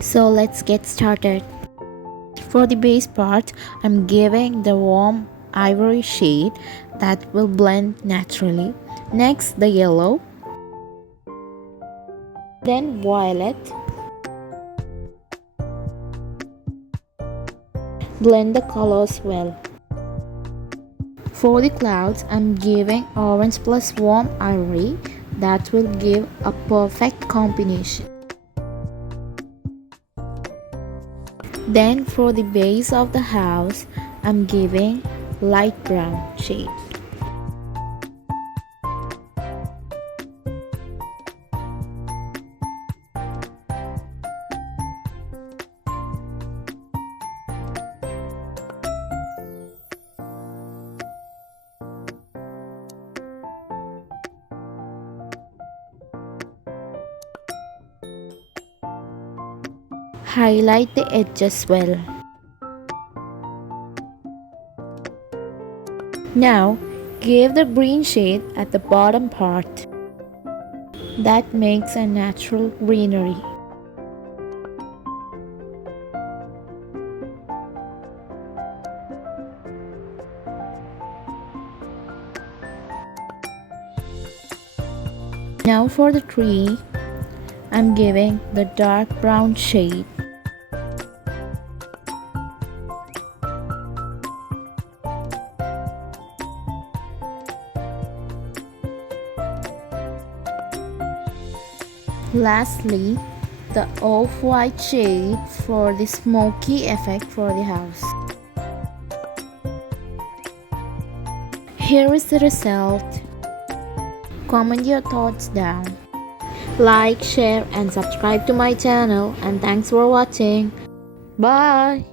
So let's get started. For the base part, I'm giving the warm ivory shade that will blend naturally. Next, the yellow, then violet. Blend the colors well. For the clouds, I'm giving orange plus warm ivory that will give a perfect combination. Then for the base of the house, I'm giving light brown shade. Highlight the edges well. Now, give the green shade at the bottom part. That makes a natural greenery. Now for the tree, I'm giving the dark brown shade. Lastly, the off-white shade for the smoky effect for the house. Here is the result. Comment your thoughts down. Like, share and subscribe to my channel, and thanks for watching. Bye.